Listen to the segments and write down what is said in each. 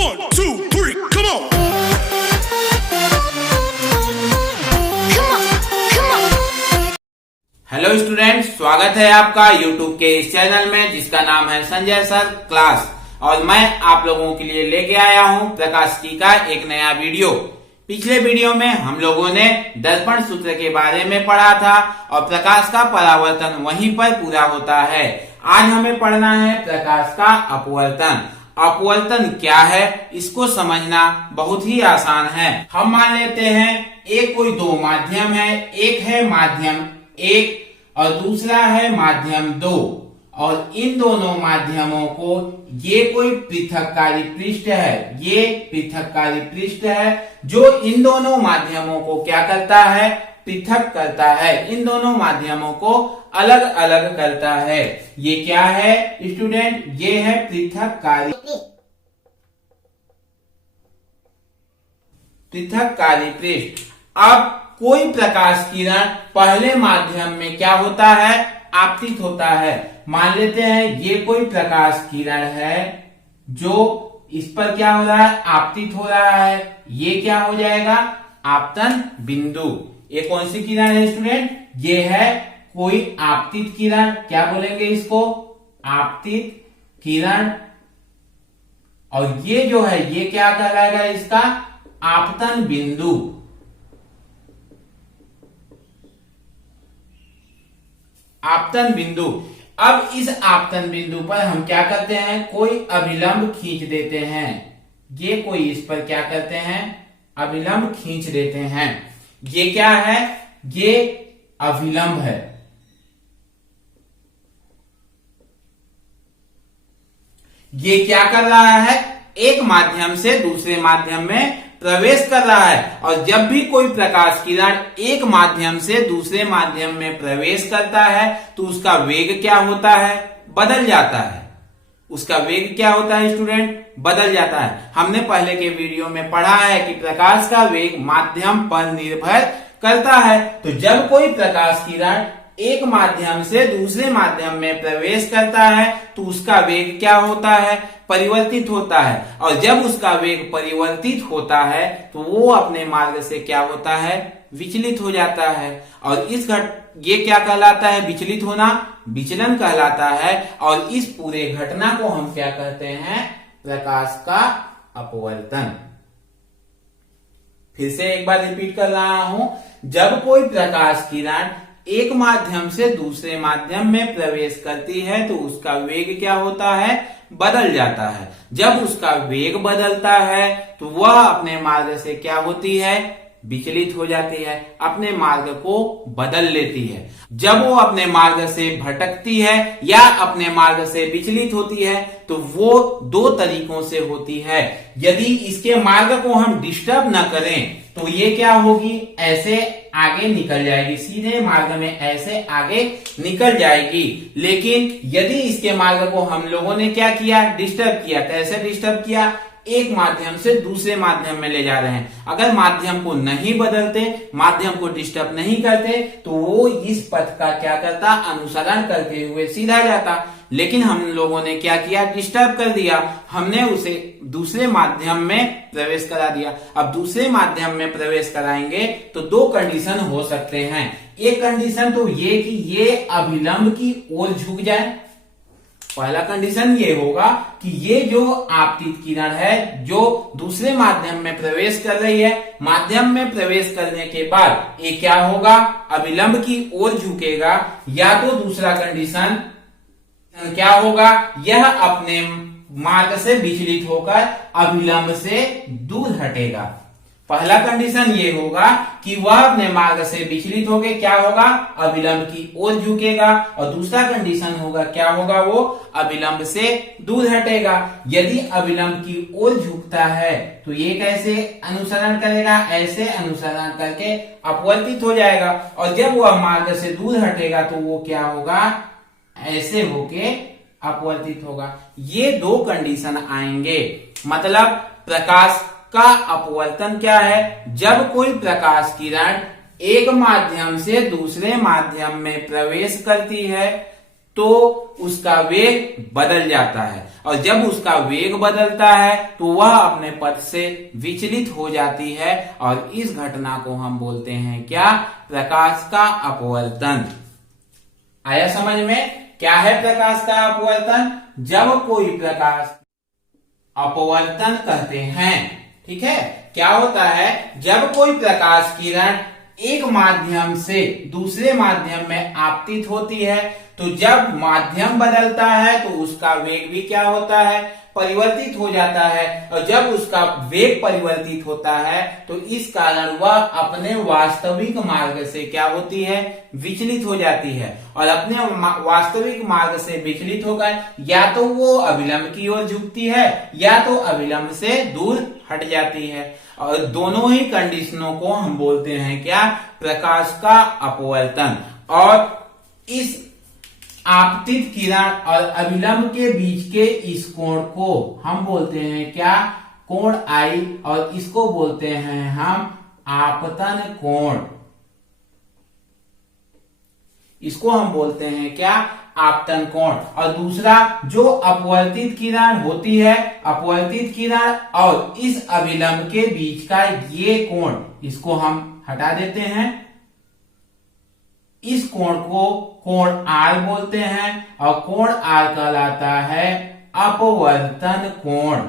1, 2, 3, come on! Hello student, स्वागत है आपका यूट्यूब के इस चैनल में जिसका नाम है संजय सर क्लास। और मैं आप लोगों के लिए लेके आया हूं प्रकाशिकी का एक नया वीडियो। पिछले वीडियो में हम लोगों ने दर्पण सूत्र के बारे में पढ़ा था और प्रकाश का परावर्तन वहीं पर पूरा होता है। आज हमें पढ़ना है प्रकाश का अपवर्तन। अपवर्तन क्या है इसको समझना बहुत ही आसान है। हम मान लेते हैं एक कोई दो माध्यम है, एक है माध्यम 1 और दूसरा है माध्यम 2 और इन दोनों माध्यमों को ये कोई पृथककारी पृष्ठ है, ये पृथककारी पृष्ठ है जो इन दोनों माध्यमों को क्या करता है, पृथक करता है, इन दोनों माध्यमों को अलग अलग करता है। ये क्या है स्टूडेंट? ये है पृथककारी पृष्ठ। अब कोई प्रकाश किरण पहले माध्यम में क्या होता है, आपतित होता है। मान लेते हैं ये कोई प्रकाश किरण है जो इस पर क्या हो रहा है, आपतित हो रहा है। ये क्या हो जाएगा, आपतन बिंदु। ये कौन सी किरण है स्टूडेंट? ये है कोई आपतित किरण। क्या बोलेंगे इसको? आपतित किरण। और ये जो है ये क्या कहलाएगा, इसका आपतन बिंदु। आपतन बिंदु। अब इस आपतन बिंदु पर हम क्या करते हैं, कोई अभिलंब खींच देते हैं। ये कोई इस पर क्या करते हैं, अभिलंब खींच देते हैं। ये क्या है, ये अभिलंब है। ये क्या कर रहा है, एक माध्यम से दूसरे माध्यम में प्रवेश कर रहा है। और जब भी कोई प्रकाश किरण एक माध्यम से दूसरे माध्यम में प्रवेश करता है तो उसका वेग क्या होता है, बदल जाता है। उसका वेग क्या होता है स्टूडेंट, बदल जाता है। हमने पहले के वीडियो में पढ़ा है कि प्रकाश का वेग माध्यम पर निर्भर करता है। तो जब कोई प्रकाश किरण एक माध्यम से दूसरे माध्यम में प्रवेश करता है तो उसका वेग क्या होता है, परिवर्तित होता है। और जब उसका वेग परिवर्तित होता है तो वो अपने मार्ग से क्या होता है, विचलित हो जाता है। और ये क्या कहलाता है, विचलित होना, विचलन कहलाता है। और इस पूरे घटना को हम क्या कहते हैं, प्रकाश का अपवर्तन। फिर से एक बार रिपीट कर रहा हूं। जब कोई प्रकाश किरण एक माध्यम से दूसरे माध्यम में प्रवेश करती है तो उसका वेग क्या होता है, बदल जाता है। जब उसका वेग बदलता है तो वह अपने मार्ग से क्या होती है, विचलित हो जाती है, अपने मार्ग को बदल लेती है। जब वो अपने मार्ग से भटकती है या अपने मार्ग से विचलित होती है तो वो दो तरीकों से होती है। यदि इसके मार्ग को हम डिस्टर्ब न करें तो ये क्या होगी, ऐसे आगे निकल जाएगी, सीधे मार्ग में ऐसे आगे निकल जाएगी। लेकिन यदि इसके मार्ग को हम लोगों ने क्या किया, डिस्टर्ब किया। कैसे डिस्टर्ब किया, एक माध्यम से दूसरे माध्यम में ले जा रहे हैं। अगर माध्यम को नहीं बदलते, माध्यम को डिस्टर्ब नहीं करते तो वो इस पथ का क्या करता, अनुसरण करते हुए सीधा जाता। लेकिन हम लोगों ने क्या किया, डिस्टर्ब कर दिया। हमने उसे दूसरे माध्यम में प्रवेश करा दिया। अब दूसरे माध्यम में प्रवेश कराएंगे तो दो कंडीशन हो सकते हैं। एक कंडीशन तो ये कि ये अभिलंब की ओर झुक जाए। पहला कंडीशन ये होगा कि ये जो आपतित किरण है जो दूसरे माध्यम में प्रवेश कर रही है, माध्यम में प्रवेश करने के बाद ये क्या होगा, अभिलंब की ओर झुकेगा। या तो दूसरा कंडीशन क्या होगा, यह अपने मार्ग से विचलित होकर अभिलंब से दूर हटेगा। पहला कंडीशन ये होगा कि वह अपने मार्ग से विचलित होकर क्या होगा, अभिलंब की ओर झुकेगा। और दूसरा कंडीशन होगा, क्या होगा, वो अभिलंब से दूर हटेगा। यदि अभिलंब की ओर झुकता है तो ये कैसे अनुसरण करेगा, ऐसे अनुसरण करके अपवर्तित हो जाएगा। और जब वह मार्ग से दूर हटेगा तो वो क्या होगा, ऐसे होके अपवर्तित होगा। ये दो कंडीशन आएंगे। मतलब प्रकाश का अपवर्तन क्या है, जब कोई प्रकाश किरण एक माध्यम से दूसरे माध्यम में प्रवेश करती है तो उसका वेग बदल जाता है, और जब उसका वेग बदलता है तो वह अपने पथ से विचलित हो जाती है, और इस घटना को हम बोलते हैं क्या? प्रकाश का अपवर्तन। आया समझ में? क्या है प्रकाश का अपवर्तन? जब कोई प्रकाश अपवर्तन कहते हैं, ठीक है, क्या होता है? जब कोई प्रकाश किरण एक माध्यम से दूसरे माध्यम में आपतित होती है, तो जब माध्यम बदलता है तो उसका वेग भी क्या होता है? परिवर्तित हो जाता है, और जब उसका वेग परिवर्तित होता है तो इस कारण वह अपने वास्तविक मार्ग से क्या होती है? विचलित हो जाती है, और अपने वास्तविक मार्ग से विचलित होकर या तो वो अविलंब की ओर झुकती है या तो अविलंब से दूर हट जाती है, और दोनों ही कंडीशनों को हम बोलते हैं क्या? प्रकाश का अपवर्तन। और इस आपतित किरण और अविलंब के बीच के इस कोण को हम बोलते हैं क्या? कोण आई, और इसको बोलते हैं हम आपतन कोण। इसको हम बोलते हैं क्या? आपतन कोण। और दूसरा जो अपवर्तित किरण होती है, अपवर्तित किरण और इस अविलंब के बीच का ये कोण, इसको हम हटा देते हैं। इस कोण को कोण R बोलते हैं, और कोण R कहलाता है अपवर्तन कोण।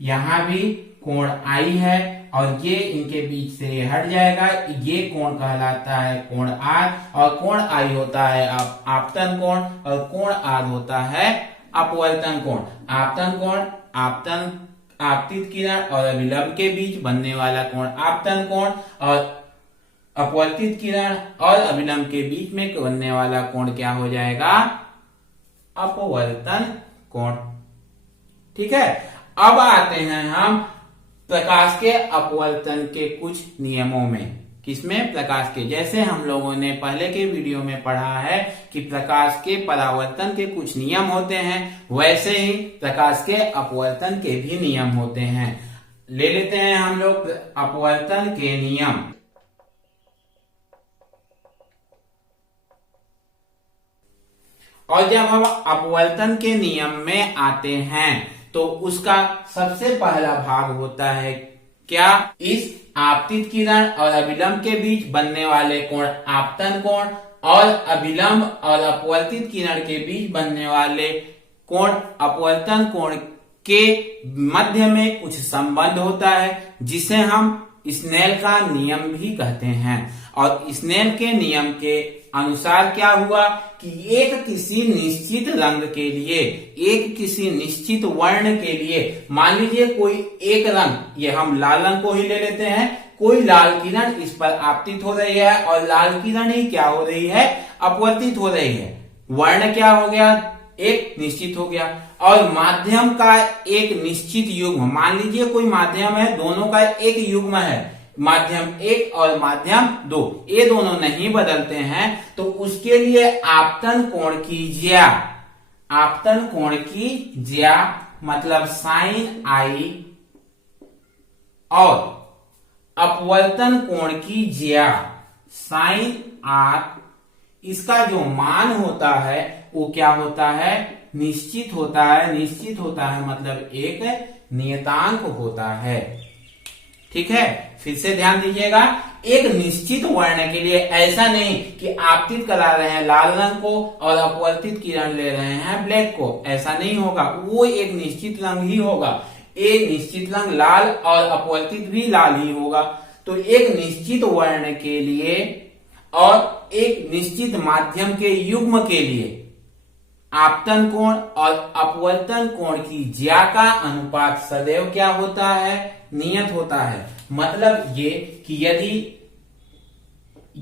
यहां भी कोण I है, और ये इनके बीच से हट जाएगा, ये कोण कहलाता है कोण R, और कोण I होता है आपतन कोण, और कोण R होता है अपवर्तन कोण। आपतन कोण, आपतित किरण और अविलंब के बीच बनने वाला कोण आपतन कोण, और अपवर्तित किरण और अविलंब के बीच में बनने वाला कोण क्या हो जाएगा? अपवर्तन कोण। ठीक है, अब आते हैं हम प्रकाश के अपवर्तन के कुछ नियमों में। किसमें? प्रकाश के। जैसे हम लोगों ने पहले के वीडियो में पढ़ा है कि प्रकाश के परावर्तन के कुछ नियम होते हैं, वैसे ही प्रकाश के अपवर्तन के भी नियम होते हैं। ले लेते हैं हम लोग अपवर्तन के नियम। और जब हम अपवर्तन के नियम में आते हैं तो उसका सबसे पहला भाग होता है क्या? इस आपतित किरण और अविलंब के बीच बनने वाले कोण आपतन कोण, और अविलंब और अपवर्तित किरण के बीच बनने वाले कोण अपवर्तन कोण के मध्य में कुछ संबंध होता है, जिसे हम स्नेल का नियम भी कहते हैं। और स्नेल के नियम के अनुसार क्या हुआ कि एक किसी निश्चित रंग के लिए, एक किसी निश्चित वर्ण के लिए, मान लीजिए कोई एक रंग, ये हम लाल रंग को ही ले लेते हैं, कोई लाल किरण इस पर आपतित हो रही है और लाल किरण ही क्या हो रही है? अपवर्तित हो रही है। वर्ण क्या हो गया? एक निश्चित हो गया। और माध्यम का एक निश्चित युग्म, मान लीजिए कोई माध्यम है, दोनों का एक युग्म है, माध्यम 1 और माध्यम 2, ये दोनों नहीं बदलते हैं, तो उसके लिए आपतन कोण की ज्या, आपतन कोण की ज्या मतलब साइन आई, और अपवर्तन कोण की ज्या साइन आर, इसका जो मान होता है वो क्या होता है? निश्चित होता है। निश्चित होता है मतलब एक नियतांक होता है। ठीक है, फिर से ध्यान दीजिएगा, एक निश्चित वर्ण के लिए, ऐसा नहीं कि आपतित करा रहे हैं लाल रंग को और अपवर्तित किरण ले रहे हैं ब्लैक को, ऐसा नहीं होगा। वो एक निश्चित रंग ही होगा, एक निश्चित रंग लाल और अपवर्तित भी लाल ही होगा। तो एक निश्चित वर्ण के लिए और एक निश्चित माध्यम के युग्म के लिए आपतन कोण और अपवर्तन कोण की ज्या का अनुपात सदैव क्या होता है? नियत होता है। मतलब ये कि यदि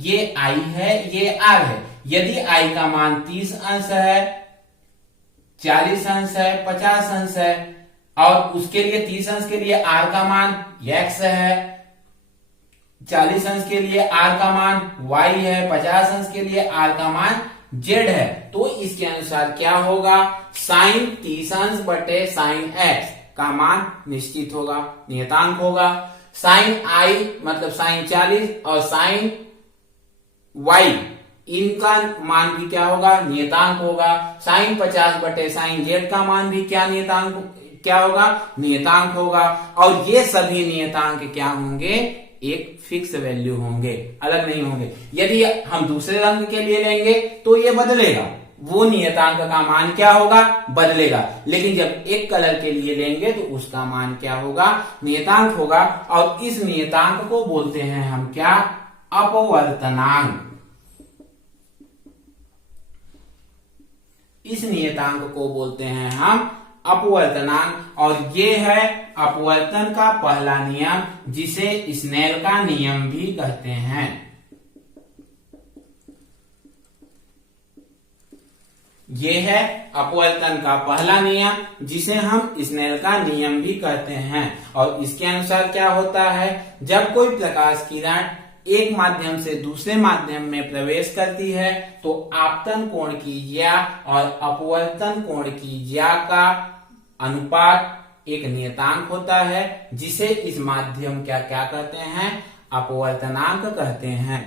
ये I है, ये R है, यदि I का मान 30 अंश है, 40 अंश है, 50 अंश है, और उसके लिए 30 अंश के लिए R का मान X है, 40 अंश के लिए R का मान Y है, 50 अंश के लिए R का मान Z है, तो इसके अनुसार क्या होगा? साइन 30 अंश बटे साइन X का मान निश्चित होगा, नियतांक होगा। साइन I मतलब साइन 40 और साइन Y इनका मान भी क्या होगा, नियतांक होगा। साइन 50 बटे साइन जेड का मान भी क्या होगा, नियतांक होगा। और ये सभी नियतांक क्या होंगे, एक फिक्स वैल्यू होंगे, अलग नहीं होंगे। यदि हम दूसरे रंग के लिए लेंगे तो ये बदलेगा, वो नियतांक का मान क्या होगा, बदलेगा। लेकिन जब एक कलर के लिए लेंगे तो उसका मान क्या होगा, नियतांक होगा। और इस नियतांक को बोलते हैं हम क्या, अपवर्तनांक। इस नियतांक को बोलते हैं हम अपवर्तनांक। और ये है अपवर्तन का पहला नियम, जिसे स्नेल का नियम भी कहते हैं। ये है अपवर्तन का पहला नियम, जिसे हम स्नेल का नियम भी कहते हैं। और इसके अनुसार क्या होता है, जब कोई प्रकाश किरण एक माध्यम से दूसरे माध्यम में प्रवेश करती है तो आपतन कोण की ज्या और अपवर्तन कोण की ज्या का अनुपात एक नियतांक होता है, जिसे इस माध्यम क्या कहते हैं, अपवर्तनांक कहते हैं।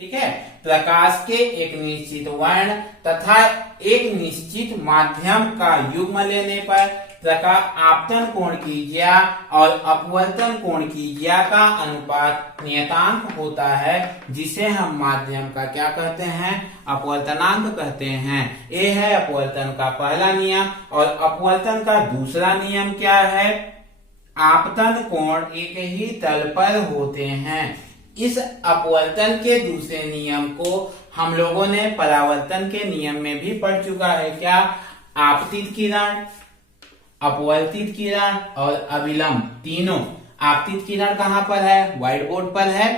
ठीक है, प्रकाश के एक निश्चित वर्ण तथा एक निश्चित माध्यम का युग्म लेने पर प्रकाश आपतन कोण की ज्या और अपवर्तन कोण की ज्या का अनुपात नियतांक होता है, जिसे हम माध्यम का क्या कहते हैं, अपवर्तनांक कहते हैं। ये है अपवर्तन का पहला नियम। और अपवर्तन का दूसरा नियम क्या है, आपतन कोण एक ही तल पर होते हैं। इस अपवर्तन के दूसरे नियम को हम लोगों ने परावर्तन के नियम में भी पढ़ चुका है। क्या, आपतित किरण, अपवर्तित किरण और अभिलंब तीनों। आपतित किरण कहाँ पर है, व्हाइट बोर्ड पर है।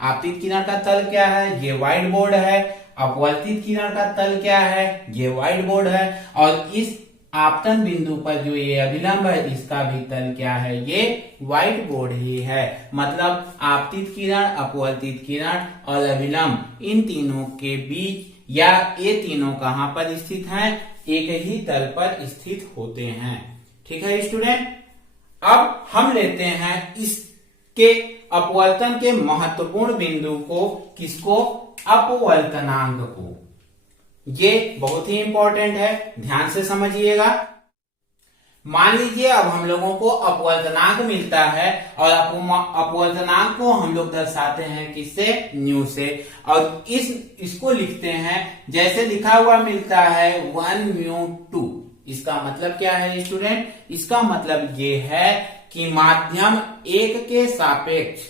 आपतित किरण का तल क्या है, ये व्हाइट बोर्ड है। अपवर्तित किरण का तल क्या है, ये व्हाइट बोर्ड है। और इस आपतन बिंदु पर जो ये अभिलंब है, इसका भी तल क्या है, ये व्हाइट बोर्ड ही है। मतलब आपतित किरण, अपवर्तित किरण और अभिलंब, इन तीनों के बीच या ये तीनों कहाँ पर स्थित हैं, एक ही तल पर स्थित होते हैं। ठीक है स्टूडेंट, अब हम लेते हैं इसके अपवर्तन के महत्वपूर्ण बिंदु को, किसको, अपवर्तनांक को। ये बहुत ही इंपॉर्टेंट है, ध्यान से समझिएगा। मान लीजिए अब हम लोगों को अपवर्तनांक मिलता है और अपवर्तनांक को हम लोग दर्शाते हैं किससे, न्यू से। और इसको लिखते हैं, जैसे लिखा हुआ मिलता है 1μ2। इसका मतलब क्या है स्टूडेंट, इसका मतलब ये है कि माध्यम एक के सापेक्ष,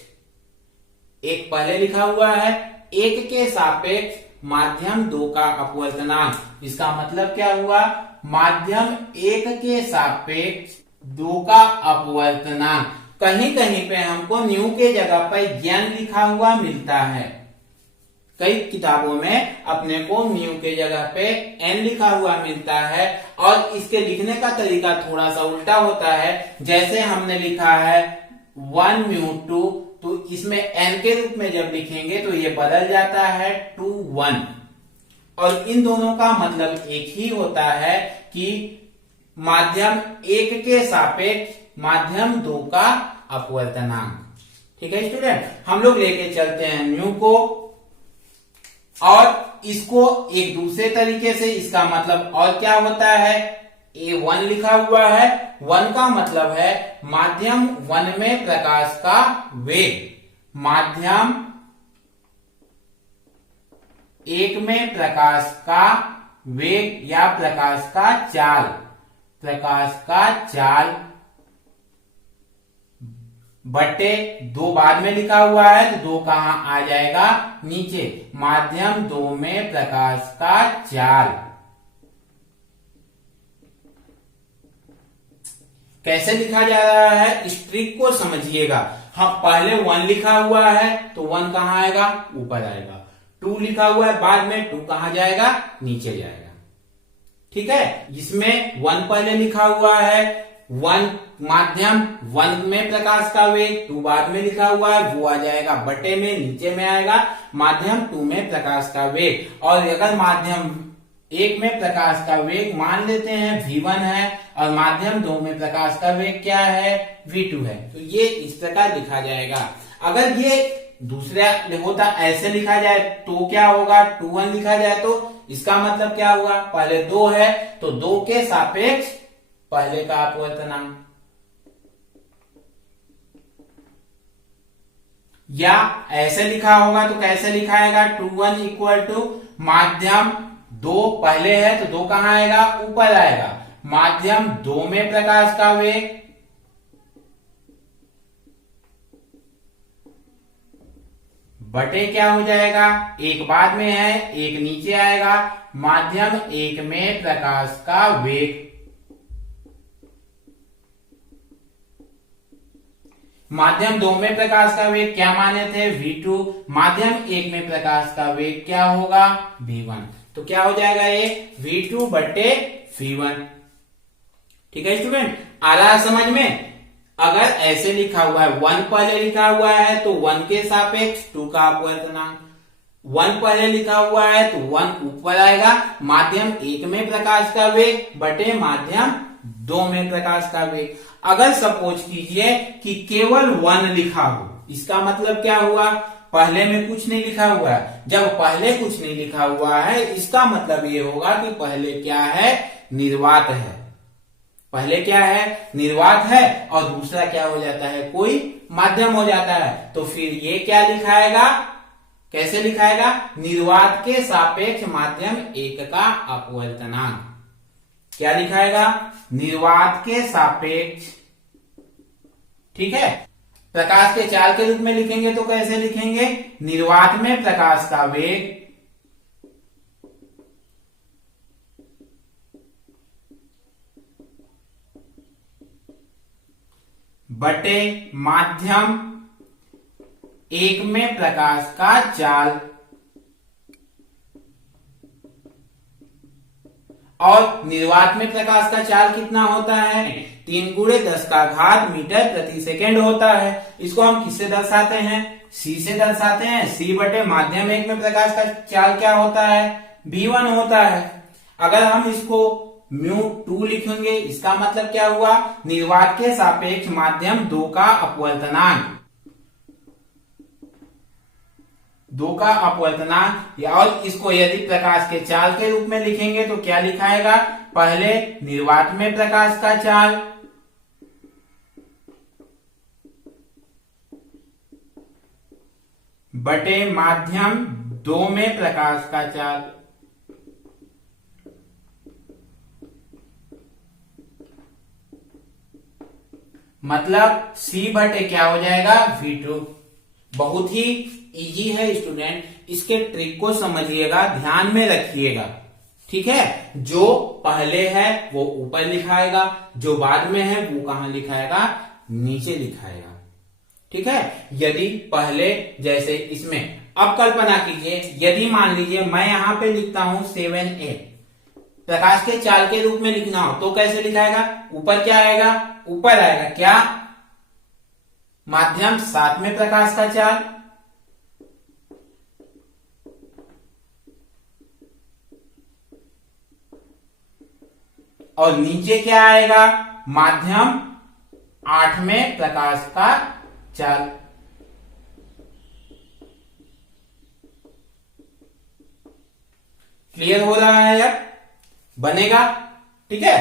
एक पहले लिखा हुआ है, एक के सापेक्ष माध्यम 2 का अपवर्तनांक। इसका मतलब क्या हुआ, माध्यम एक के सापेक्ष 2 का अपवर्तनांक। कहीं कहीं पे हमको न्यू के जगह पर ज्ञान लिखा हुआ मिलता है। कई किताबों में अपने को म्यू के जगह पे एन लिखा हुआ मिलता है। और इसके लिखने का तरीका थोड़ा सा उल्टा होता है। जैसे हमने लिखा है 1μ2, तो इसमें एन के रूप में जब लिखेंगे तो ये बदल जाता है 2 1। और इन दोनों का मतलब एक ही होता है कि माध्यम एक के सापेक्ष माध्यम 2 का अपवर्तनांक। ठीक है स्टूडेंट, हम लोग लेके चलते हैं म्यू को और इसको एक दूसरे तरीके से। इसका मतलब और क्या होता है, A1 लिखा हुआ है। 1 का मतलब है माध्यम 1 में प्रकाश का वेग। माध्यम 1 में प्रकाश का वेग या प्रकाश का चाल, प्रकाश का चाल बटे 2 बाद में लिखा हुआ है, तो 2 कहां आ जाएगा, नीचे। माध्यम 2 में प्रकाश का चाल कैसे लिखा जा रहा है, इस ट्रिक को समझिएगा। हाँ, पहले 1 लिखा हुआ है तो 1 कहां आएगा, ऊपर आएगा। 2 लिखा हुआ है, बाद में 2 कहां जाएगा, नीचे जाएगा। ठीक है, इसमें 1 पहले लिखा हुआ है, 1 माध्यम 1 में प्रकाश का वेग, 2 बाद में लिखा हुआ है, वो आ जाएगा बटे में, नीचे में आएगा माध्यम 2 में प्रकाश का वेग। और अगर माध्यम 1 में प्रकाश का वेग मान लेते हैं v1 है और माध्यम 2 में प्रकाश का वेग क्या है, v2 है, तो ये इस प्रकार लिखा जाएगा। अगर ये दूसरा होता ऐसे लिखा जाए तो क्या होगा, 2 1 लिखा जाए तो इसका मतलब क्या हुआ, पहले 2 है तो 2 के सापेक्ष पहले का अपवर्तनांक, या ऐसे लिखा होगा तो कैसे लिखाएगा, 2 1 इक्वल टू माध्यम 2 पहले है तो 2 कहां आएगा, ऊपर आएगा, माध्यम 2 में प्रकाश का वेग बटे क्या हो जाएगा, एक बाद में है एक नीचे आएगा, माध्यम 1 में प्रकाश का वेग, माध्यम 2 में प्रकाश का वेग क्या माने थे, v2, माध्यम 1 में प्रकाश का वेग क्या होगा, v1, तो क्या हो जाएगा ये v2 बटे v1। ठीक है स्टूडेंट, आ रहा है समझ में। अगर ऐसे लिखा हुआ है 1 पहले लिखा हुआ है तो 1 के सापेक्ष 2 का अपवर्तनांक, 1 पहले लिखा हुआ है तो 1 ऊपर आएगा, माध्यम 1 में प्रकाश का वेग बटे माध्यम 2 में प्रकाश का वेग। अगर सपोज कीजिए कि केवल 1 लिखा हो, इसका मतलब क्या हुआ, पहले में कुछ नहीं लिखा हुआ है। जब पहले कुछ नहीं लिखा हुआ है इसका मतलब ये होगा कि पहले क्या है, निर्वात है, पहले क्या है, निर्वात है, और दूसरा क्या हो जाता है, कोई माध्यम हो जाता है। तो फिर ये क्या लिखाएगा, कैसे लिखाएगा, निर्वात के सापेक्ष माध्यम 1 का अपवर्तनांक, क्या लिखाएगा, निर्वात के सापेक्ष। ठीक है, प्रकाश के चाल के रूप में लिखेंगे तो कैसे लिखेंगे, निर्वात में प्रकाश का वेग बटे माध्यम 1 में प्रकाश का चाल, और निर्वात में प्रकाश का चाल कितना होता है, 3 × 10⁻⁻ मीटर प्रति सेकेंड होता है। इसको हम किससे दर्शाते हैं, c से दर्शाते हैं। c बटे माध्यम 1 में प्रकाश का चाल क्या होता है, v1 होता है। अगर हम इसको μ2 लिखेंगे इसका मतलब क्या हुआ, निर्वात के सापेक्ष माध्यम 2 का अपवर्तनांक, 2 का अपवर्तनांक। और इसको यदि प्रकाश के चाल के रूप में लिखेंगे तो क्या लिखाएगा, पहले निर्वात में प्रकाश का चाल बटे माध्यम 2 में प्रकाश का चाल। मतलब c बटे क्या हो जाएगा, v2। बहुत ही इजी है स्टूडेंट, इसके ट्रिक को समझिएगा, ध्यान में रखिएगा। ठीक है, जो पहले है वो ऊपर लिखाएगा, जो बाद में है वो कहां लिखाएगा, नीचे लिखाएगा। ठीक है, यदि पहले जैसे इसमें, अब कल्पना कीजिए यदि मान लीजिए मैं यहां पे लिखता हूं 7a, प्रकाश के चाल के रूप में लिखना हो तो कैसे लिखाएगा, ऊपर क्या आएगा, ऊपर आएगा क्या, माध्यम 7 में प्रकाश का चाल, और नीचे क्या आएगा, माध्यम 8 में प्रकाश का चाल। क्लियर हो रहा है यार, बनेगा। ठीक है,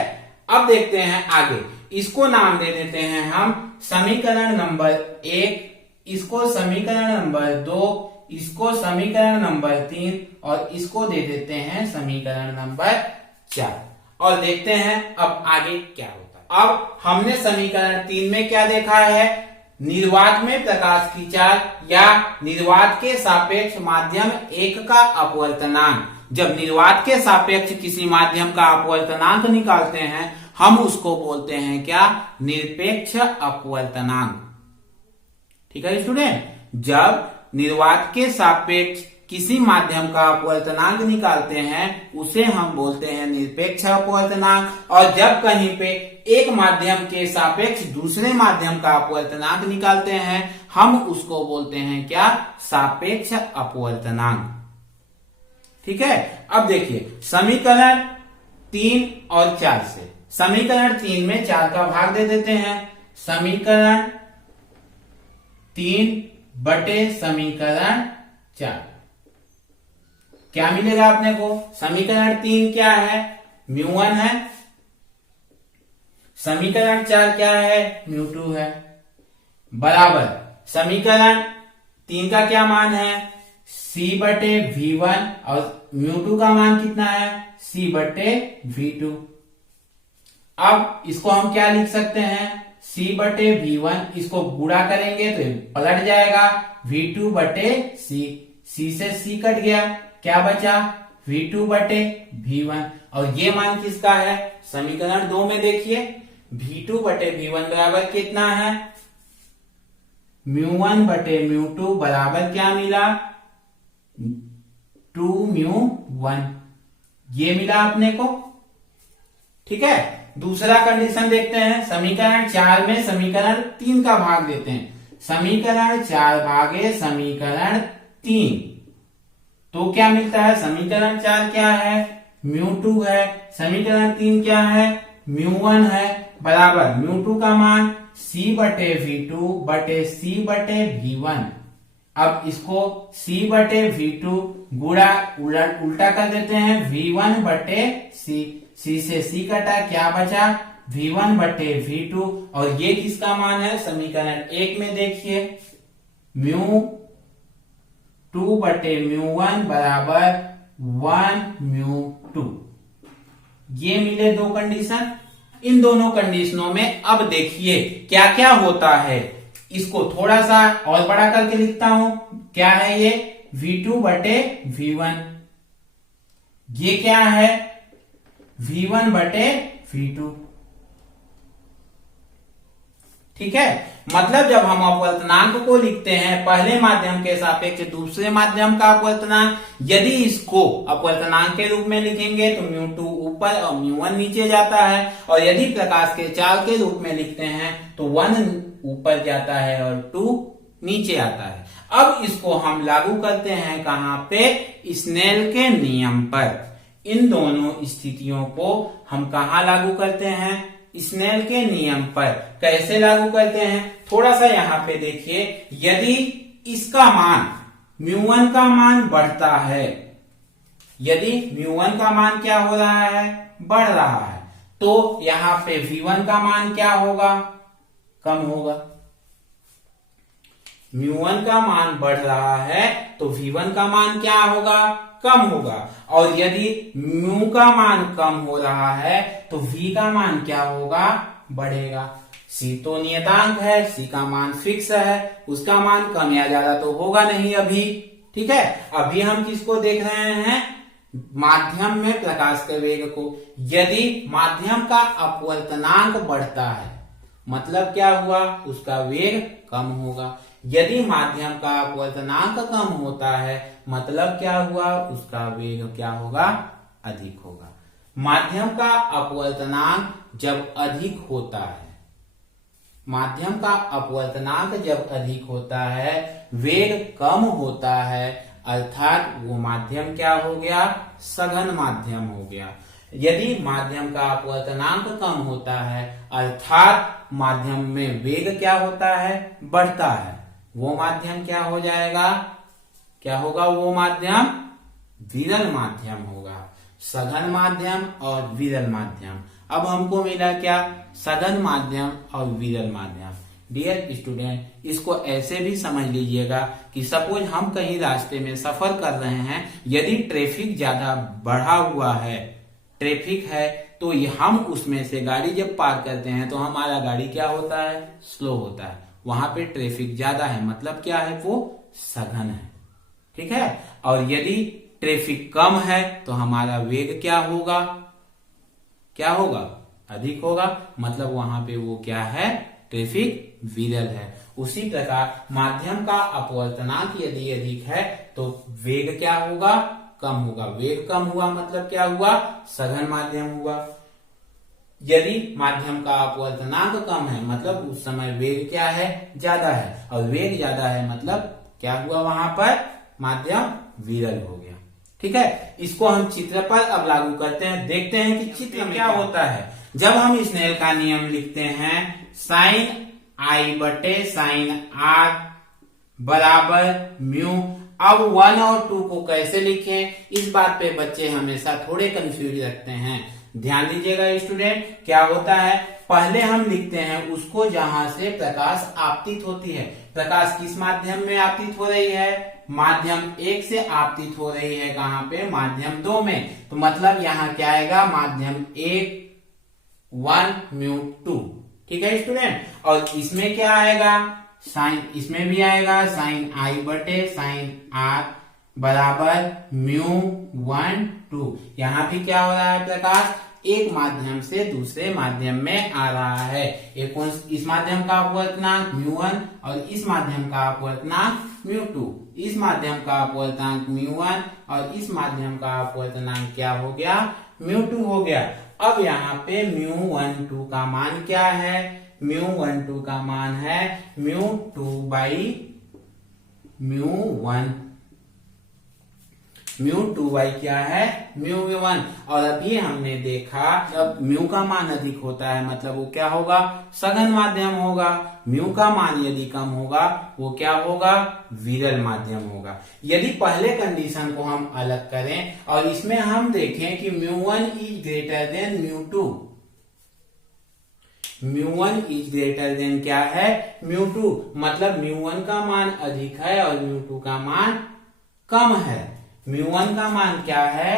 अब देखते हैं आगे, इसको नाम दे देते हैं हम समीकरण नंबर 1, इसको समीकरण नंबर 2, इसको समीकरण नंबर 3, और इसको दे देते हैं समीकरण नंबर 4, और देखते हैं अब आगे क्या होता है। अब हमने समीकरण 3 में क्या देखा है, निर्वात में प्रकाश की चाल या निर्वात के सापेक्ष माध्यम 1 का अपवर्तनांक। जब निर्वात के सापेक्ष किसी माध्यम का अपवर्तनांक निकालते हैं हम उसको बोलते हैं क्या, निरपेक्ष अपवर्तनांक। ठीक है स्टूडेंट, जब निर्वात के सापेक्ष किसी माध्यम का अपवर्तनांक निकालते हैं उसे हम बोलते हैं निरपेक्ष अपवर्तनांक, और जब कहीं पे एक माध्यम के सापेक्ष दूसरे माध्यम का अपवर्तनांक निकालते हैं हम उसको बोलते हैं क्या, सापेक्ष अपवर्तनांक। ठीक है, अब देखिए समीकरण 3 और 4 से, समीकरण 3 में 4 का भाग दे देते हैं, समीकरण 3 बटे समीकरण 4। क्या मिलेगा अपने को? समीकरण 3 क्या है? μ1 है। समीकरण 4 क्या है? μ2 है। बराबर समीकरण 3 का क्या मान है? c बटे v1 और μ2 का मान कितना है? c बटे v2। अब इसको हम क्या लिख सकते हैं? c बटे v1, इसको गुणा करेंगे तो पलट जाएगा v2 बटे c। c से c कट गया, क्या बचा? v2 बटे v1। और ये मान किसका है? समीकरण 2 में देखिए v2 बटे v1 बराबर कितना है? μ1 बटे μ2 बराबर क्या मिला? 2μ1। ये मिला अपने को। ठीक है, दूसरा कंडीशन देखते हैं। समीकरण 4 में समीकरण 3 का भाग देते हैं। समीकरण 4 भागे समीकरण 3, तो क्या मिलता है? समीकरण 4 क्या है? μ2 है। समीकरण 3 क्या है? μ1 है। बराबर μ2 का मान c बटे v2 बटे c बटे v1। अब इसको c बटे v2 गुणा उल्टा कर देते हैं v1 बटे c। c से c कटा, क्या बचा? v1 बटे v2। और ये किसका मान है? समीकरण 1 में देखिए μ2 बटे μ1 बराबर 1μ2। ये मिले दो कंडीशन। इन दोनों कंडीशनों में अब देखिए क्या क्या होता है। इसको थोड़ा सा और बड़ा करके लिखता हूं। क्या है ये? v2 बटे v1। ये क्या है? v1 बटे v2। ठीक है, मतलब जब हम अपवर्तनांक को लिखते हैं पहले माध्यम के सापेक्ष दूसरे माध्यम का अपवर्तनांक, यदि इसको अपवर्तनांक के रूप में लिखेंगे तो μ2 ऊपर और μ1 नीचे जाता है, और यदि प्रकाश के चाल के रूप में लिखते हैं तो 1 ऊपर जाता है और 2 नीचे आता है। अब इसको हम लागू करते हैं कहां पे? स्नेल के नियम पर। इन दोनों स्थितियों को हम कहां लागू करते हैं? स्नेल के नियम पर। कैसे लागू करते हैं? थोड़ा सा यहाँ पे देखिए, यदि इसका मान μ1 का मान बढ़ता है, यदि μ1 का मान क्या हो रहा है? बढ़ रहा है, तो यहाँ पे v1 का मान क्या होगा? कम होगा। μ1 का मान बढ़ रहा है तो v1 का मान क्या होगा? कम होगा। और यदि μ का मान कम हो रहा है तो v का मान क्या होगा? बढ़ेगा। c तो नियतांक है, c का मान फिक्स है, उसका मान कम या ज्यादा तो होगा नहीं अभी। ठीक है, अभी हम किसको देख रहे हैं? माध्यम में प्रकाश के वेग को। यदि माध्यम का अपवर्तनांक बढ़ता है मतलब क्या हुआ? उसका वेग कम होगा। यदि माध्यम का अपवर्तनांक कम होता है मतलब क्या हुआ? उसका वेग क्या होगा? अधिक होगा। माध्यम का अपवर्तनांक जब अधिक होता है, माध्यम का अपवर्तनांक जब अधिक होता है, वेग कम होता है, अर्थात वो माध्यम क्या हो गया? सघन माध्यम हो गया। यदि माध्यम का अपवर्तनांक कम होता है अर्थात माध्यम में वेग क्या होता है? बढ़ता है, वो माध्यम क्या हो जाएगा? क्या होगा? वो माध्यम विरल माध्यम होगा। सघन माध्यम और विरल माध्यम। अब हमको मिला क्या? सघन माध्यम और विरल माध्यम। डियर स्टूडेंट, इसको ऐसे भी समझ लीजिएगा कि सपोज हम कहीं रास्ते में सफर कर रहे हैं, यदि ट्रैफिक ज्यादा बढ़ा हुआ है, ट्रैफिक है, तो हम उसमें से गाड़ी जब पार करते हैं तो हमारा गाड़ी क्या होता है? स्लो होता है। वहां पे ट्रैफिक ज्यादा है मतलब क्या है? वो सघन है। ठीक है, और यदि ट्रैफिक कम है तो हमारा वेग क्या होगा? क्या होगा? अधिक होगा, मतलब वहां पे वो क्या है? ट्रैफिक विरल है। उसी प्रकार माध्यम का अपवर्तनांक यदि अधिक है तो वेग क्या होगा? कम होगा। वेग कम हुआ मतलब क्या हुआ? सघन माध्यम हुआ। यदि माध्यम का अपवर्तनांक कम है मतलब उस समय वेग क्या है? ज्यादा है, और वेग ज्यादा है मतलब क्या हुआ? वहां पर माध्यम विरल हो गया। ठीक है, इसको हम चित्र पर अब लागू करते हैं। देखते हैं कि चित्र में क्या होता है। जब हम स्नेल का नियम लिखते हैं, साइन आई बटे साइन आर बराबर म्यू। अब 1 और 2 को कैसे लिखें, इस बात पे बच्चे हमेशा थोड़े कंफ्यूज रखते हैं। ध्यान दीजिएगा स्टूडेंट, क्या होता है, पहले हम लिखते हैं उसको जहां से प्रकाश आपतित होती है। प्रकाश किस माध्यम में आपतित हो रही है, माध्यम 1 से आपतित हो रही है, कहां पे, माध्यम 2 में। तो मतलब यहाँ क्या आएगा, माध्यम 1 1 म्यू 2। ठीक है स्टूडेंट, और इसमें क्या आएगा, साइन, इसमें भी आएगा साइन आई बटे साइन आर बराबर म्यू 1 2। यहाँ भी क्या हो रहा है, प्रकाश एक माध्यम से दूसरे माध्यम में आ रहा है। एक इस माध्यम का अपवर्तनांक म्यू 1 और इस माध्यम का अपवर्तनांक म्यू 2। इस माध्यम का अपवर्तनांक म्यू 1 और इस माध्यम का अपवर्तनांक क्या हो गया, म्यू 2 हो गया। अब यहाँ पे म्यू 1 2 का मान क्या है, म्यू 1 2 का मान है mu 2 by mu 1। Mu 2 by क्या है, म्यू 1। और अभी हमने देखा जब म्यू का मान अधिक होता है मतलब वो क्या होगा, सघन माध्यम होगा। म्यू का मान यदि कम होगा वो क्या होगा, विरल माध्यम होगा। यदि पहले कंडीशन को हम अलग करें और इसमें हम देखें कि mu 1 is greater than mu 2, mu 1 is greater than क्या है, म्यू 2, मतलब म्यू 1 का मान अधिक है और म्यू 2 का मान कम है। म्यू 1 का मान क्या है,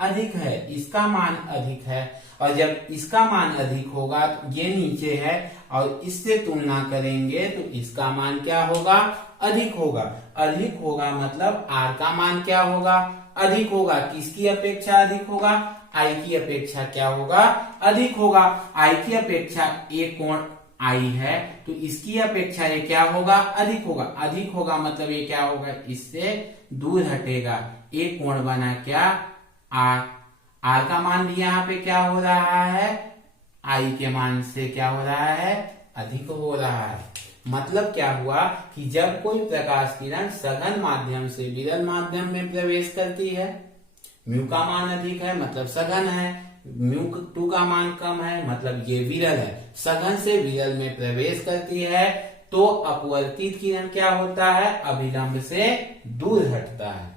अधिक है, इसका मान अधिक है। और जब इसका मान अधिक होगा तो ये नीचे है और इससे तुलना करेंगे तो इसका मान क्या होगा, अधिक होगा। अधिक होगा मतलब आर का मान क्या होगा, अधिक होगा। किसकी अपेक्षा अधिक होगा, आई की अपेक्षा क्या होगा, अधिक होगा। आई की अपेक्षा एक कोण आई है तो इसकी अपेक्षा ये क्या होगा, अधिक होगा। अधिक होगा मतलब ये क्या होगा, इससे दूर हटेगा, एक कोण बना क्या, आर। आर का मान भी यहाँ पे क्या हो रहा है, आई के मान से क्या हो रहा है, अधिक हो रहा है। मतलब क्या हुआ कि जब कोई प्रकाश किरण सघन माध्यम से विरल माध्यम में प्रवेश करती है, म्यू का मान अधिक है मतलब सघन है, म्यू 2 का मान कम है मतलब ये विरल है। सघन से विरल में प्रवेश करती है तो अपवर्तित किरण क्या होता है, अभिलंब से दूर हटता है।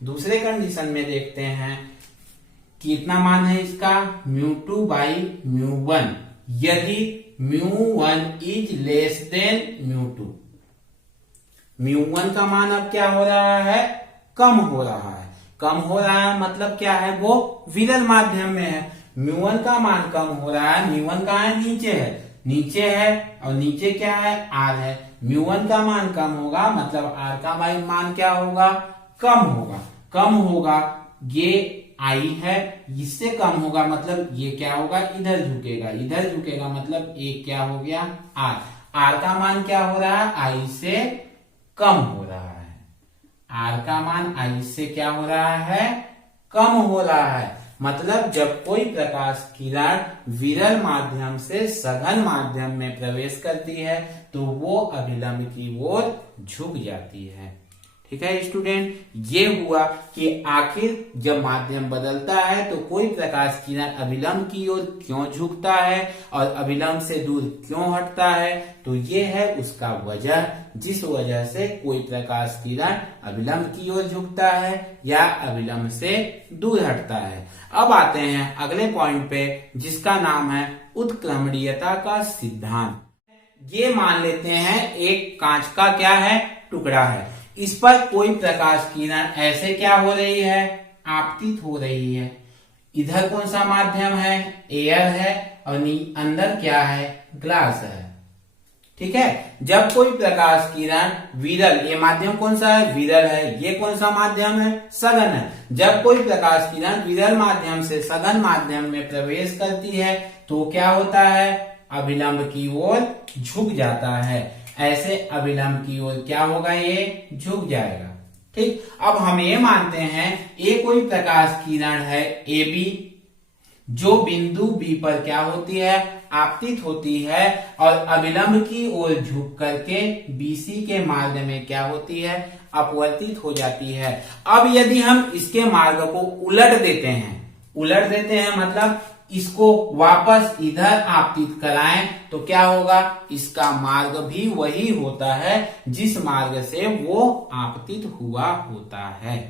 दूसरे कंडीशन में देखते हैं कितना मान है इसका, म्यू 2 बाई म्यू 1। यदि mu 1 is less than mu 2, mu 1 का मान अब क्या हो रहा है, कम हो रहा है। कम हो रहा है मतलब क्या है, वो विरल माध्यम में है। म्यू 1 का मान कम हो रहा है, म्यू 1 का है नीचे है, नीचे है और नीचे क्या है, आर है। म्यू 1 का मान कम होगा मतलब आर का मान क्या होगा, कम होगा। कम होगा, ये आई है, इससे कम होगा मतलब ये क्या होगा, इधर झुकेगा। इधर झुकेगा मतलब एक क्या हो गया, आर। आर का मान क्या हो रहा है, आई से कम हो रहा है। आर का मान आई से क्या हो रहा है, कम हो रहा है। मतलब जब कोई प्रकाश किरण विरल माध्यम से सघन माध्यम में प्रवेश करती है तो वो अभिलंब की ओर झुक जाती है। ठीक है स्टूडेंट, ये हुआ कि आखिर जब माध्यम बदलता है तो कोई प्रकाश किरण अभिलंब की ओर क्यों झुकता है और अभिलंब से दूर क्यों हटता है। तो ये है उसका वजह, जिस वजह से कोई प्रकाश किरण अभिलंब की ओर झुकता है या अभिलंब से दूर हटता है। अब आते हैं अगले पॉइंट पे जिसका नाम है उत्क्रमणीयता का सिद्धांत। ये मान लेते हैं एक कांच का क्या है, टुकड़ा है। इस पर कोई प्रकाश किरण ऐसे क्या हो रही है, आपतित हो रही है। इधर कौन सा माध्यम है, एयर है और अंदर क्या है, ग्लास है। ठीक है, जब कोई प्रकाश किरण विरल, ये माध्यम कौन सा है, विरल है। ये कौन सा माध्यम है, सघन है। जब कोई प्रकाश किरण विरल माध्यम से सघन माध्यम में प्रवेश करती है तो क्या होता है, अभिलंब की ओर झुक जाता है। ऐसे अभिलंब की ओर क्या होगा, ये झुक जाएगा। ठीक, अब हम ये मानते हैं ये कोई प्रकाश किरण है ए बी, जो बिंदु बी पर क्या होती है, आपतित होती है और अभिलंब की ओर झुक करके बीसी के मार्ग में क्या होती है, अपवर्तित हो जाती है। अब यदि हम इसके मार्ग को उलट देते हैं मतलब इसको वापस इधर आपतित कराएं तो क्या होगा, इसका मार्ग भी वही होता है जिस मार्ग से वो आपतित हुआ होता है।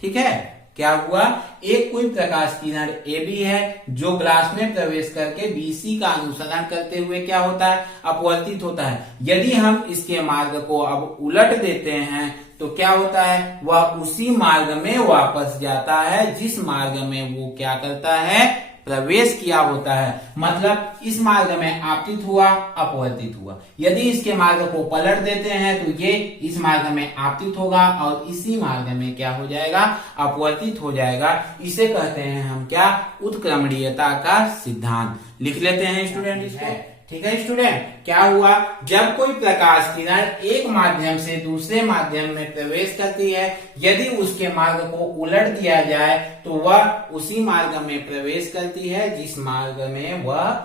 ठीक है, क्या हुआ, एक कोई प्रकाश किरण AB है जो ग्लास में प्रवेश करके BC का अनुसरण करते हुए क्या होता है, अपवर्तित होता है। यदि हम इसके मार्ग को अब उलट देते हैं तो क्या होता है, वह उसी मार्ग में वापस जाता है जिस मार्ग में वो क्या करता है, प्रवेश किया होता है। मतलब इस मार्ग में आपतित हुआ, अपवर्तित हुआ। यदि इसके मार्ग को पलट देते हैं तो ये इस मार्ग में आपतित होगा और इसी मार्ग में क्या हो जाएगा, अपवर्तित हो जाएगा। इसे कहते हैं हम क्या, उत्क्रमणीयता का सिद्धांत। लिख लेते हैं स्टूडेंट इसको। ठीक है स्टूडेंट, क्या हुआ, जब कोई प्रकाश किरण एक माध्यम से दूसरे माध्यम में प्रवेश करती है, यदि उसके मार्ग को उलट दिया जाए तो वह उसी मार्ग में प्रवेश करती है जिस मार्ग में वह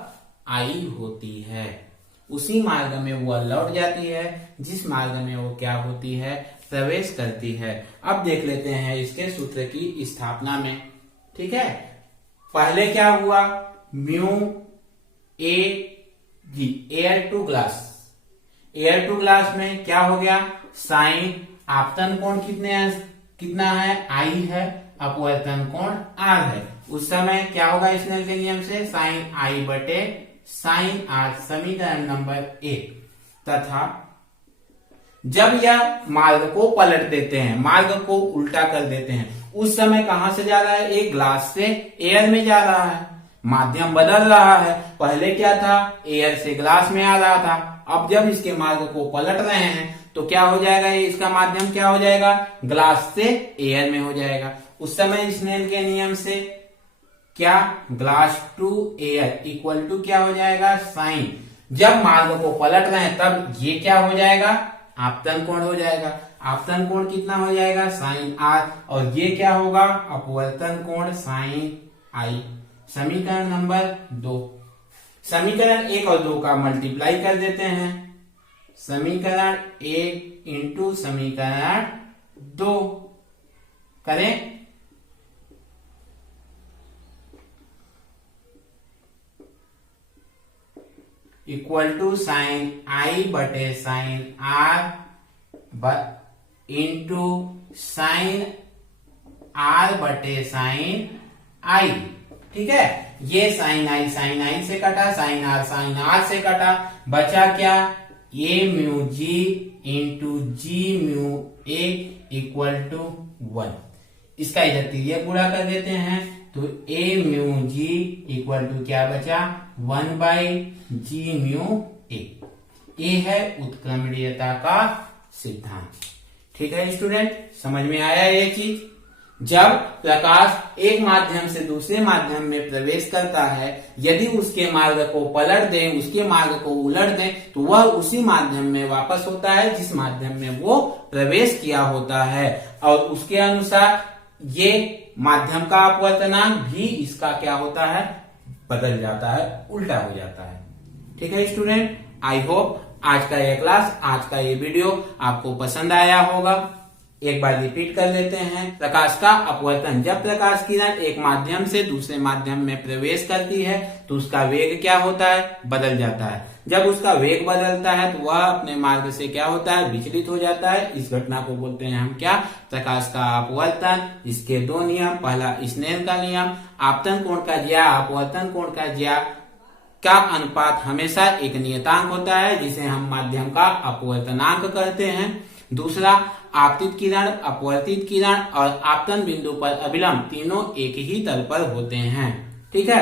आई होती है। उसी मार्ग में वह लौट जाती है जिस मार्ग में वो क्या होती है, प्रवेश करती है। अब देख लेते हैं इसके सूत्र की स्थापना में। ठीक है, पहले क्या हुआ, mu A G air to glass, air to glass में क्या हो गया, साइन आपतन कोण कितना है, आई है, अपवर्तन कोण आर है। उस समय क्या होगा, स्नेल के नियम से साइन आई बटे साइन आर, समीकरण नंबर 1। तथा जब यह मार्ग को पलट देते हैं, मार्ग को उल्टा कर देते हैं, उस समय कहां से जा रहा है, एक ग्लास से एयर में जा रहा है, माध्यम बदल रहा है। पहले क्या था, एयर से ग्लास में आ रहा था। अब जब इसके मार्ग को पलट रहे हैं तो क्या हो जाएगा, ये इसका माध्यम क्या हो जाएगा, ग्लास से एयर में हो जाएगा। उस समय स्नेल के नियम से क्या, glass to air equal to क्या हो जाएगा, साइन। जब मार्ग को पलट रहे हैं तब ये क्या हो जाएगा, आपतन कोण हो जाएगा। आपतन कोण कितना हो जाएगा, साइन आर, और ये क्या होगा, अपवर्तन कोण साइन आई। समीकरण नंबर 2, समीकरण 1 और 2 का मल्टीप्लाई कर देते हैं। समीकरण 1 इंटू समीकरण 2 करें, इक्वल टू साइन आई बटे sine R into sine R बटे साइन आई। ठीक है, ये साइन आई से कटा, साइन आर से कटा, बचा क्या, a mu g into g mu a equal to 1। इसका इधर तिर्यक गुणा कर देते हैं तो a mu g equal to क्या बचा, 1 बाई जी म्यू ए। ये है उत्क्रमणीयता का सिद्धांत। ठीक है स्टूडेंट, समझ में आया ये चीज। जब प्रकाश एक माध्यम से दूसरे माध्यम में प्रवेश करता है, यदि उसके मार्ग को पलट दें, उसके मार्ग को उलट दें तो वह उसी माध्यम में वापस होता है जिस माध्यम में वो प्रवेश किया होता है, और उसके अनुसार ये माध्यम का अपवर्तनांक भी इसका क्या होता है, बदल जाता है, उल्टा हो जाता है। ठीक है स्टूडेंट, आई होप आज का ये क्लास, आज का ये वीडियो आपको पसंद आया होगा। एक बार रिपीट कर लेते हैं। प्रकाश का अपवर्तन, जब प्रकाश किरण एक माध्यम से दूसरे माध्यम में प्रवेश करती है तो उसका वेग क्या होता है, बदल जाता है। जब उसका वेग बदलता है तो वह अपने मार्ग से क्या होता है, विचलित हो जाता है। इस घटना को बोलते हैं हम क्या, प्रकाश का अपवर्तन। इसके 2 नियम, पहला स्नेल का नियम, आपतन कोण का ज्या अपवर्तन कोण का ज्या का अनुपात हमेशा एक नियतांक होता है जिसे हम माध्यम का अपवर्तनांक कहते हैं। दूसरा, आपतित किरण, अपवर्तित किरण और आपतन बिंदु पर अभिलंब तीनों एक ही तल पर होते हैं। ठीक है,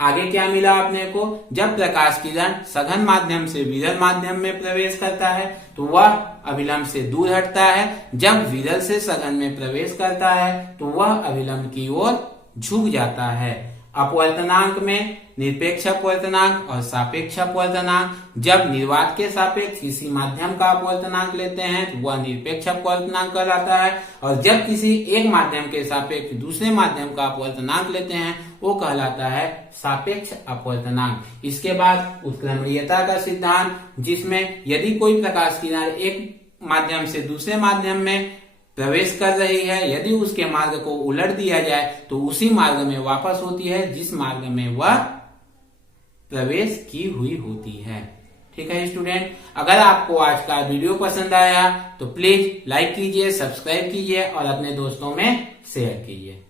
आगे क्या मिला अपने को, जब प्रकाश किरण सघन माध्यम से विरल माध्यम में प्रवेश करता है तो वह अभिलंब से दूर हटता है, जब विरल से सघन में प्रवेश करता है तो वह अभिलंब की ओर झुक जाता है। अपवर्तनांक में निरपेक्ष अपवर्तनांक और सापेक्ष अपवर्तनांक, जब निर्वात के सापेक्ष किसी माध्यम का अपवर्तनांक लेते हैं तो वह निरपेक्ष अपवर्तनांक कहलाता है, और जब किसी एक माध्यम के सापेक्ष दूसरे माध्यम का अपवर्तनांक लेते हैं वो कहलाता है सापेक्ष अपवर्तनांक। इसके बाद उत्क्रमणीयता का सिद्धांत, जिसमें यदि कोई प्रकाश किरण एक माध्यम से दूसरे माध्यम में प्रवेश कर रही है, यदि उसके मार्ग को उलट दिया जाए तो उसी मार्ग में वापस होती है जिस मार्ग में वह प्रवेश की हुई होती है। ठीक है स्टूडेंट, अगर आपको आज का वीडियो पसंद आया तो प्लीज लाइक कीजिए, सब्सक्राइब कीजिए और अपने दोस्तों में शेयर कीजिए।